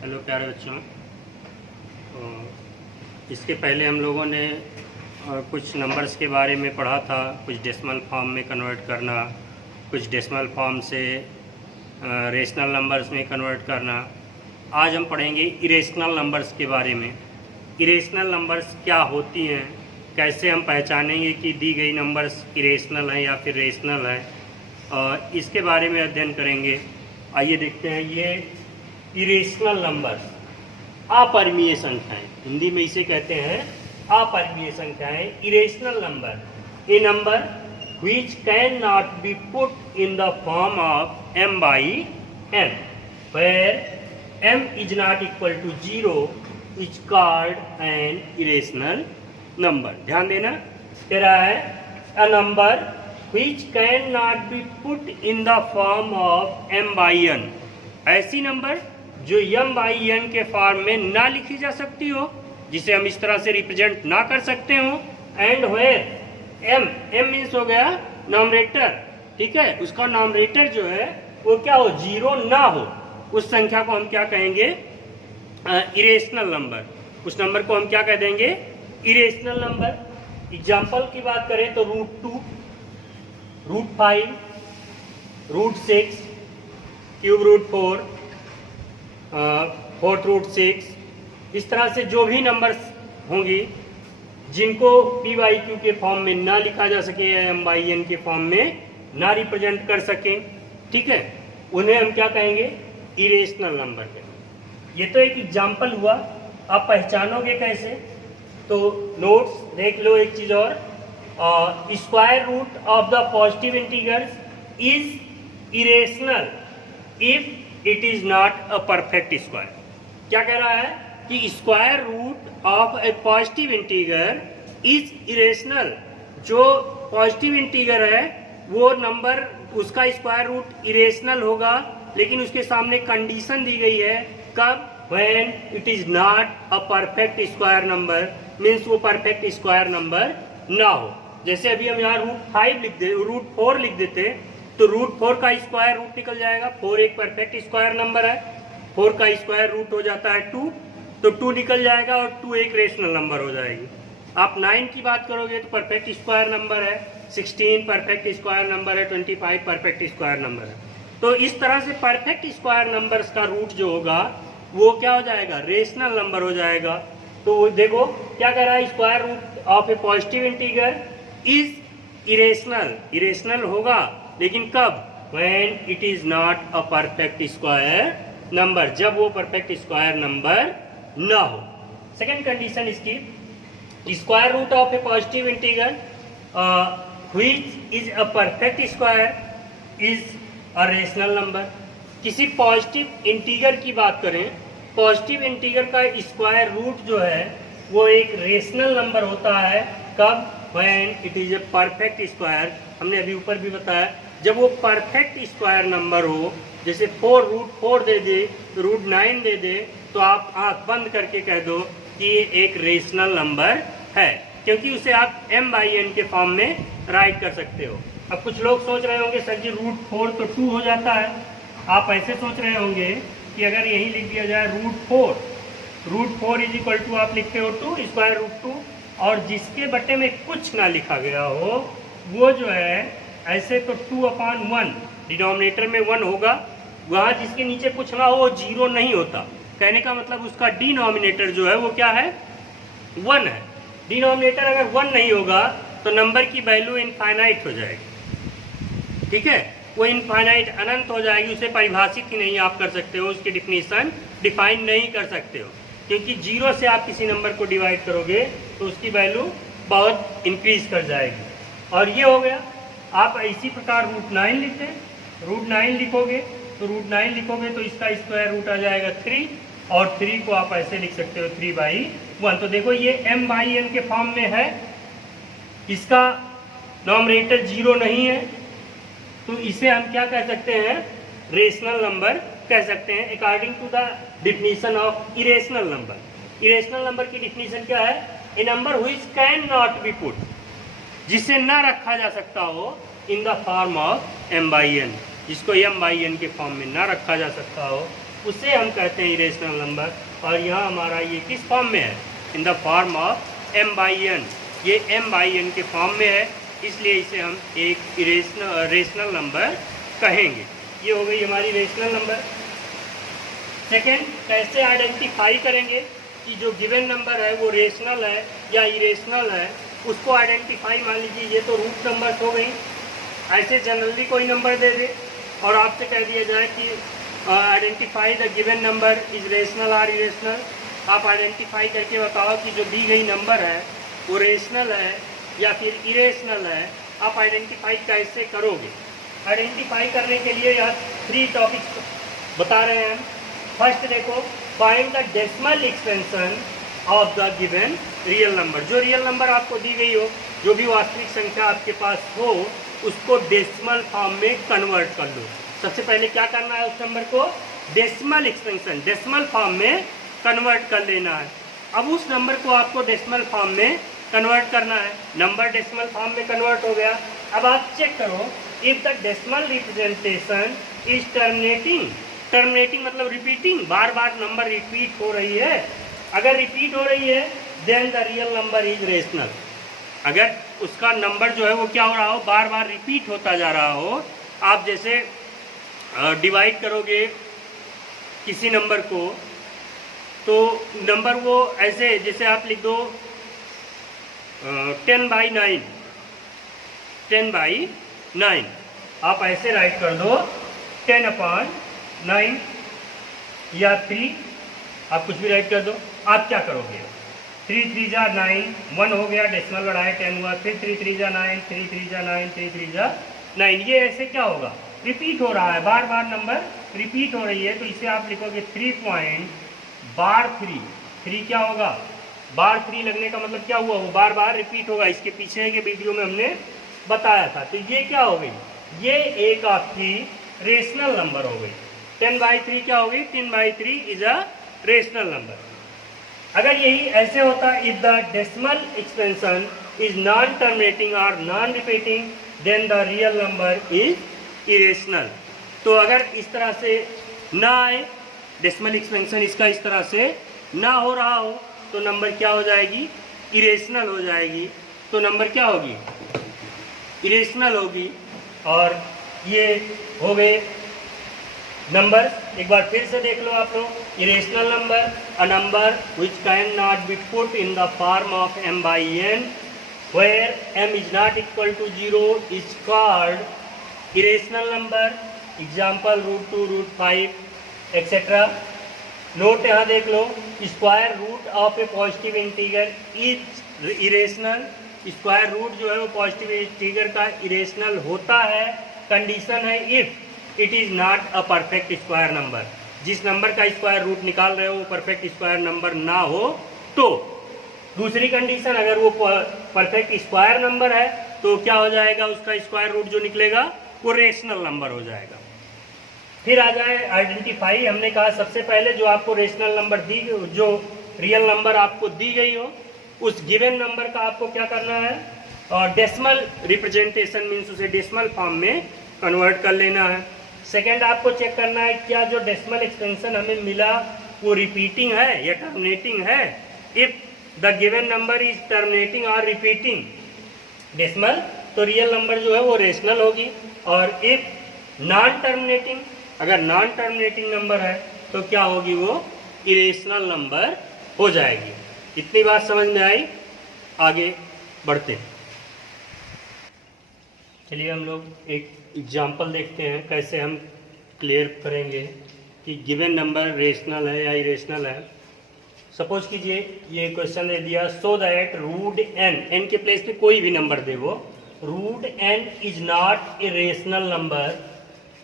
Hello प्यारे बच्चों। इसके पहले हम लोगों ने कुछ नंबर्स के बारे में पढ़ा था, कुछ डेसिमल फॉर्म में कन्वर्ट करना, कुछ डेसिमल फॉर्म से रेशनल नंबर्स में कन्वर्ट करना। आज हम पढ़ेंगे इरेशनल नंबर्स के बारे में। इरेशनल नंबर्स क्या होती हैं, कैसे हम पहचानेंगे कि दी गई नंबर्स इरेशनल हैं या फिर रेशनल हैं, इसके बारे में अध्ययन करेंगे। आइए देखते हैं। ये इरेशनल नंबर्स अपरिमेय संख्याएं, हिंदी में इसे कहते हैं अपरिमेय संख्याएं, irrational number. A number which cannot be put in the form of m by n, where m is not equal to 0 is called an irrational number। ध्यान देना, कह रहा है a number which cannot be put in the form of m by n, ऐसी number जो m by n के form में ना लिखी जा सकती हो, जिसे हम इस तरह से रिप्रेजेंट ना कर सकते हो। एंड वेयर m मीन्स हो गया नॉमरेटर, ठीक है, उसका नॉमरेटर जो है वो क्या हो, 0 ना हो, उस संख्या को हम क्या कहेंगे, इरेशनल नंबर। उस नंबर को हम क्या कह देंगे, इरेशनल नंबर। एग्जाम्पल की बात करें तो √2, √5, √6, क्यूब √4, फोर्थ √6, इस तरह से जो भी नंबर्स होंगी जिनको p बाई क्यू के फॉर्म में ना लिखा जा सके या m बाई n के फॉर्म में ना रिप्रेजेंट कर सकें, ठीक है, उन्हें हम क्या कहेंगे, इरेशनल नंबर कहेंगे। ये तो एक एग्जाम्पल हुआ। आप पहचानोगे कैसे, तो नोट्स देख लो। एक चीज और, square root of the positive integers is irrational if it is not a perfect square. क्या कह रहा है कि square root of a positive integer is irrational. जो पॉजिटिव इंटीगर है वो नंबर, उसका स्क्वायर रूट इरेशनल होगा, लेकिन उसके सामने कंडीशन दी गई है, कब, when it is not a perfect square number, means वो परफेक्ट स्क्वायर नंबर ना हो। जैसे अभी हम यहाँ √5 लिख दे, √4 लिख देते तो √4 का स्क्वायर रूट निकल जाएगा। 4 एक परफेक्ट स्क्वायर नंबर है, 4 का स्क्वायर रूट हो जाता है 2, तो 2 निकल जाएगा और 2 एक रेशनल नंबर हो जाएगी। आप 9 की बात करोगे तो परफेक्ट स्क्वायर नंबर है, 16 परफेक्ट स्क्वायर नंबर है, 25 परफेक्ट स्क्वायर नंबर है। तो इस तरह से परफेक्ट स्क्वायर नंबर्स का रूट जो होगा वो क्या हो जाएगा, रेशनल नंबर हो जाएगा। तो देखो क्या कह रहा है, square root of a positive integer is irrational. Irrational होगा लेकिन कब, when it is not a perfect square number, जब वो परफेक्ट स्क्वायर नंबर ना हो। सेकेंड कंडीशन इसकी, square root of a positive integer which is a perfect square is a rational number. किसी positive integer की बात करें, पॉजिटिव इंटीगर का स्क्वायर रूट जो है वो एक रेशनल नंबर होता है, कब, when it is a perfect square. हमने अभी ऊपर भी बताया, जब वो परफेक्ट स्क्वायर नंबर हो, जैसे 4 √4 दे दे, √9 दे दे, तो आप आंख बंद करके कह दो कि ये एक रेशनल नंबर है, क्योंकि उसे आप m बाई n के फॉर्म में राइट कर सकते हो। अब कुछ लोग सोच रहे होंगे सर जी √4 तो 2 हो जाता है। आप ऐसे सोच रहे होंगे कि अगर यही लिख दिया जाए √4 इज इक्वल टू, आप लिखते हो 2 स्क्वायर √2, और जिसके बटे में कुछ ना लिखा गया हो वो जो है ऐसे तो 2/1, डिनोमिनेटर में 1 होगा, वहाँ जिसके नीचे कुछ ना हो वो 0 नहीं होता। कहने का मतलब उसका डिनोमिनेटर जो है वो क्या है, 1 है। डिनोमिनेटर अगर 1 नहीं होगा तो नंबर की वैल्यू इनफाइनाइट हो जाएगी, ठीक है, वो इनफाइनाइट अनंत हो जाएगी। उसे परिभाषित ही नहीं आप कर सकते हो, उसकी डिफिनीशन डिफाइन नहीं कर सकते हो, क्योंकि 0 से आप किसी नंबर को डिवाइड करोगे तो उसकी वैल्यू बहुत इंक्रीज कर जाएगी। और ये हो गया। आप इसी प्रकार √9 लिखते हैं, √9 लिखोगे तो इसका स्क्वायर रूट आ जाएगा 3, और 3 को आप ऐसे लिख सकते हो 3/1। तो देखो ये m बाई n के फॉर्म में है, इसका नॉमरेटर 0 नहीं है, तो इसे हम क्या कह सकते हैं, रेशनल नंबर कह सकते हैं, according to the definition of irrational number. Irrational number की डिफिनीशन क्या है, a number which can not be put, जिसे ना रखा जा सकता हो in the form of m by n, जिसको m बाई n के फॉर्म में ना रखा जा सकता हो, उसे हम कहते हैं इरेशनल नंबर। और यहाँ हमारा ये किस फॉर्म में है, इन द फॉर्म ऑफ m/n, ये m/n के फॉर्म में है, इसलिए इसे हम एक रेशनल नंबर कहेंगे। ये हो गई हमारी रेशनल नंबर। सेकेंड, कैसे आइडेंटिफाई करेंगे कि जो गिवन नंबर है वो रेशनल है या इरेशनल है, उसको आइडेंटिफाई, मान लीजिए ये तो रूट नंबर्स हो गई, ऐसे जनरली कोई नंबर दे दे और आपसे कह दिया जाए कि identify the given number is rational और इरेशनल। आप आइडेंटिफाई करके बताओ कि जो दी गई नंबर है वो रेशनल है या फिर इरेशनल है। आप आइडेंटिफाई कैसे करोगे? आइडेंटिफाई करने के लिए यहाँ 3 टॉपिक्स बता रहे हैं। फर्स्ट देखो, find the decimal expansion of the given real number. जो रियल नंबर आपको दी गई हो, जो भी वास्तविक संख्या आपके पास हो, उसको डेसिमल फॉर्म में कन्वर्ट कर लो। सबसे पहले क्या करना है, उस नंबर को डेसिमल एक्सपेंशन, डेसिमल फॉर्म में कन्वर्ट कर लेना है। अब उस नंबर को आपको डेसिमल फॉर्म में कन्वर्ट करना है। नंबर डेसिमल फॉर्म में कन्वर्ट हो गया। अब आप चेक करो, if the decimal representation is terminating, terminating मतलब रिपीटिंग, बार बार नंबर रिपीट हो रही है। अगर रिपीट हो रही है then the real number is rational. अगर उसका नंबर जो है वो क्या हो रहा हो, बार बार रिपीट होता जा रहा हो। आप जैसे डिवाइड करोगे किसी नंबर को, तो नंबर वो ऐसे, जैसे आप लिख दो 10/9, 10/9, आप ऐसे राइट कर दो 10/9 या 3, आप कुछ भी राइट कर दो। आप क्या करोगे, 3 3 जा 9, 1 हो गया, डेसिमल बढ़ाए 10 हुआ, फिर 3 3 जा 9, 3 3 जा 9, 3 3 जा 9। ये ऐसे क्या होगा, रिपीट हो रहा है, बार बार नंबर रिपीट हो रही है। तो इसे आप लिखोगे 3.3। 3 क्या होगा, बार 3 लगने का मतलब क्या हुआ, वो बार बार रिपीट होगा। इसके पीछे के वीडियो में हमने बताया था। तो ये क्या हो गई, ये एक आपकी रेशनल नंबर हो गई। 10/3 क्या हो गई, 10/3 इज अ रेशनल नंबर। अगर यही ऐसे होता, if the decimal expansion is non terminating और non repeating, then the real number is irrational. तो अगर इस तरह से ना आए, डेसिमल एक्सपेंशन इसका इस तरह से ना हो रहा हो, तो नंबर क्या हो जाएगी, इरेशनल हो जाएगी। तो नंबर क्या होगी, इरेशनल होगी। और ये हो गए नंबर। एक बार फिर से देख लो आप लोग, irrational number, a number which can not be put in the form of m/n where m is not equal to 0 is called irrational number. Example √2, √5 etcetera. Note यहाँ देख लो, square root of a positive integer is irrational. Square root जो है वो positive integer का irrational होता है। Condition है if it is not a perfect square number. जिस नंबर का स्क्वायर रूट निकाल रहे हो वो परफेक्ट स्क्वायर नंबर ना हो तो। दूसरी कंडीशन, अगर वो परफेक्ट स्क्वायर नंबर है तो क्या हो जाएगा, उसका स्क्वायर रूट जो निकलेगा वो रेशनल नंबर हो जाएगा। फिर आ जाए आइडेंटिफाई। हमने कहा सबसे पहले जो आपको रेशनल नंबर दी, जो रियल नंबर आपको दी गई हो, उस गिवन नंबर का आपको क्या करना है, और डेसिमल रिप्रेजेंटेशन मीन्स उसे डेसिमल फॉर्म में कन्वर्ट कर लेना है। सेकेंड, आपको चेक करना है क्या जो डेसिमल एक्सपेंशन हमें मिला वो रिपीटिंग है या टर्मिनेटिंग है। If the given number is terminating और रिपीटिंग डेसिमल, तो रियल नंबर जो है वो रेशनल होगी। और इफ नॉन टर्मिनेटिंग, अगर नॉन टर्मिनेटिंग नंबर है तो क्या होगी, वो इरेशनल नंबर हो जाएगी। इतनी बात समझ में आई, आगे बढ़ते हैं। चलिए हम लोग एक एग्जाम्पल देखते हैं कैसे हम क्लियर करेंगे कि गिवन नंबर रेशनल है या इरेशनल है। सपोज कीजिए ये क्वेश्चन दे दिया, सो दैट √n, n के प्लेस पे कोई भी नंबर दे वो, √n is not a rational number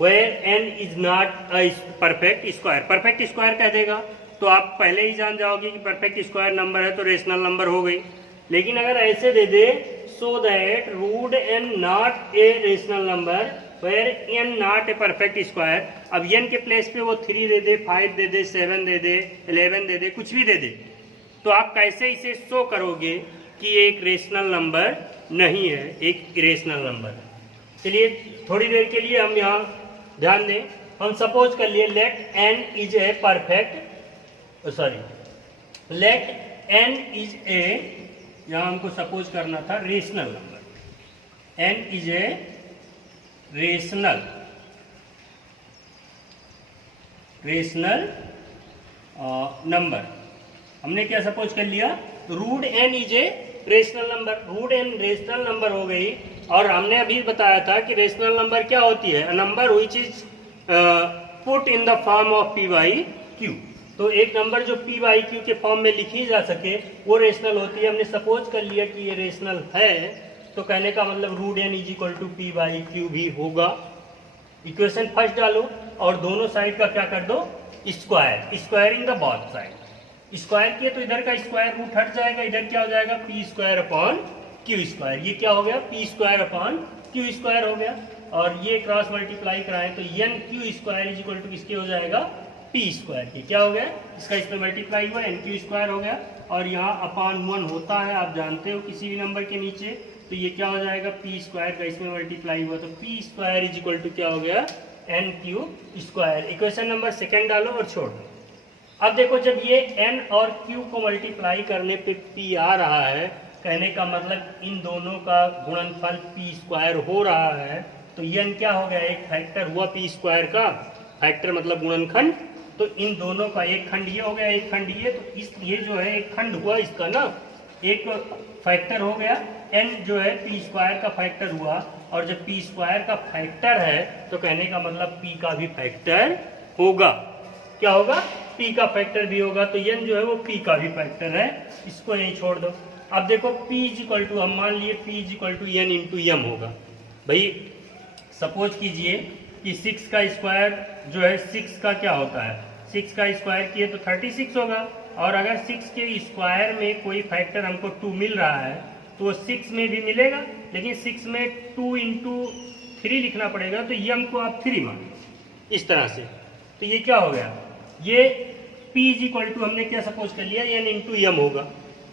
where n is not a perfect square. Perfect square कह देगा तो आप पहले ही जान जाओगे कि परफेक्ट स्क्वायर नंबर है तो रेशनल नंबर हो गई। लेकिन अगर ऐसे दे दे, so that √n not a rational number where n not a perfect square. अब n के प्लेस पे वो 3 दे दे, 5 दे दे, 7 दे दे, 11 दे दे, कुछ भी दे दे, तो आप कैसे इसे शो करोगे कि ये एक रेशनल नंबर नहीं है, एक इरेशनल नंबर है। चलिए थोड़ी देर के लिए हम यहाँ ध्यान दें। हम सपोज कर लिए let n is a perfect, sorry let n is a, यहां हमको सपोज करना था rational number, n is a rational number. हमने क्या सपोज कर लिया, root n is a rational number, root n rational number हो गई। और हमने अभी बताया था कि रेशनल नंबर क्या होती है, a number which is put in the form of p by q। तो एक नंबर जो p बाई q के फॉर्म में लिखी जा सके वो रेशनल होती है। हमने सपोज कर लिया कि ये रेशनल है, तो कहने का मतलब root n is equal to p by q भी होगा। इक्वेशन फर्स्ट डालो और दोनों साइड का क्या कर दो, square, squaring the both side. Square किए तो इधर का स्क्वायर रूट हट जाएगा, इधर क्या हो जाएगा p square upon q square. ये क्या हो गया, p square upon q square हो गया। और ये क्रॉस मल्टीप्लाई कराएं तो n q square is equal to किसके हो जाएगा, पी स्क्वायर की। क्या हो गया, इसका इसमें मल्टीप्लाई हुआ, एन क्यू स्क्वायर हो गया। और यहाँ अपॉन 1 होता है, आप जानते हो किसी भी नंबर के नीचे, तो ये क्या हो जाएगा, पी स्क्वायर का इसमें मल्टीप्लाई हुआ, तो p square is equal to क्या हो गया, n q square. Equation number second डालो और छोड़ दो। अब देखो जब ये n और q को मल्टीप्लाई करने पे p आ रहा है, कहने का मतलब इन दोनों का गुणनफल p स्क्वायर हो रहा है, तो n क्या हो गया, एक फैक्टर हुआ p स्क्वायर का, फैक्टर मतलब गुणनखंड। तो इन दोनों का एक खंड ये हो गया, एक खंड ये, तो इस ये जो है एक खंड हुआ इसका ना, एक फैक्टर हो गया। n जो है p स्क्वायर का फैक्टर हुआ, और जब p स्क्वायर का फैक्टर है तो कहने का मतलब p का भी फैक्टर होगा। क्या होगा, p का फैक्टर भी होगा। तो n जो है वो p का भी फैक्टर है, इसको यहीं छोड़ दो। अब देखो p इज इक्वल टू, हम मान लिए p is equal to n into m होगा। भाई सपोज कीजिए कि 6 का स्क्वायर जो है 6 का क्या होता है, 6 का स्क्वायर किए तो 36 होगा। और अगर 6 के स्क्वायर में कोई फैक्टर हमको 2 मिल रहा है तो वो 6 में भी मिलेगा, लेकिन 6 में 2 इंटू 3 लिखना पड़ेगा, तो m को आप 3 मान इस तरह से। तो ये क्या हो गया, ये p इज इक्वल टू हमने क्या सपोज कर लिया, n इंटू m होगा।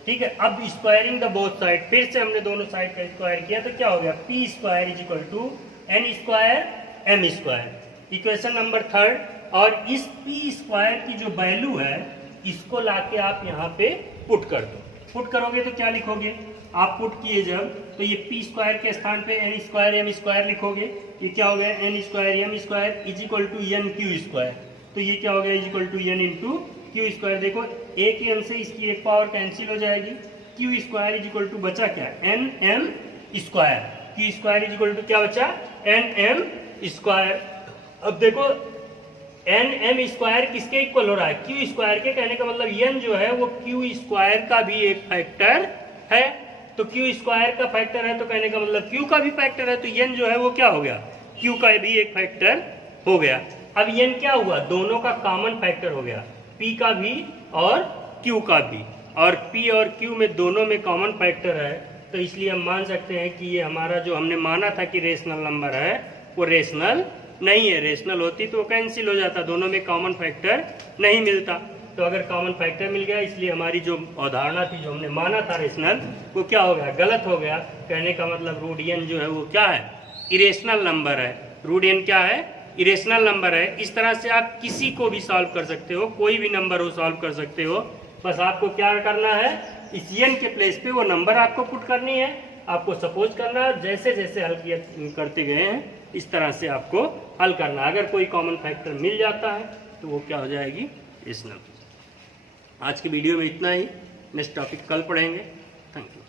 ठीक है, अब स्क्वायरिंग द बोथ साइड, फिर से हमने दोनों साइड का स्क्वायर किया, तो क्या हो गया, p square is equal to n square m square. Equation number third. और इस p स्क्वायर की जो वैल्यू है इसको लाके आप यहाँ पे पुट कर दो। पुट करोगे तो क्या लिखोगे, आप पुट किए जब, तो ये p स्क्वायर के स्थान पे n स्क्वायर m स्क्वायर लिखोगे। ये क्या हो गया, n square m square is equal to n q square. तो ये क्या हो गया, is equal to n into q square. देखो एक n से इसकी एक पावर कैंसिल हो जाएगी, q square is equal to बचा क्या, n m square. Q square is equal to क्या बचा, n m स्क्वायर। अब देखो n m स्क्वायर किसके इक्वल हो रहा है, क्यू स्क्वायर के। कहने का मतलब n जो है वो क्यू स्क्वायर का भी एक फैक्टर है। तो क्यू स्क्वायर का फैक्टर है तो कहने का मतलब क्यू का भी फैक्टर है, तो n जो है वो क्या हो गया, क्यू का भी एक फैक्टर हो गया। अब n क्या हुआ, दोनों का कॉमन फैक्टर हो गया, p का भी और q का भी। और p और q में दोनों में कॉमन फैक्टर है, तो इसलिए हम मान सकते हैं कि ये हमारा जो हमने माना था कि रेशनल नंबर है वो रेशनल नहीं है। रेशनल होती तो कैंसिल हो जाता, दोनों में कॉमन फैक्टर नहीं मिलता। तो अगर कॉमन फैक्टर मिल गया, इसलिए हमारी जो अवधारणा थी, जो हमने माना था रेशनल, वो क्या हो गया, गलत हो गया। कहने का मतलब रूट n जो है वो क्या है, इरेशनल नंबर है। रूट n क्या है, इरेशनल नंबर है। इस तरह से आप किसी को भी सॉल्व कर सकते हो, कोई भी नंबर हो सॉल्व कर सकते हो। बस आपको क्या करना है, इस n के प्लेस पे वो नंबर आपको पुट करनी है, आपको सपोज करना है। जैसे जैसे हल किया करते गए हैं इस तरह से आपको हल करना। अगर कोई कॉमन फैक्टर मिल जाता है तो वो क्या हो जाएगी, रेशनल। आज की वीडियो में इतना ही, नेक्स्ट टॉपिक कल पढ़ेंगे। Thank you.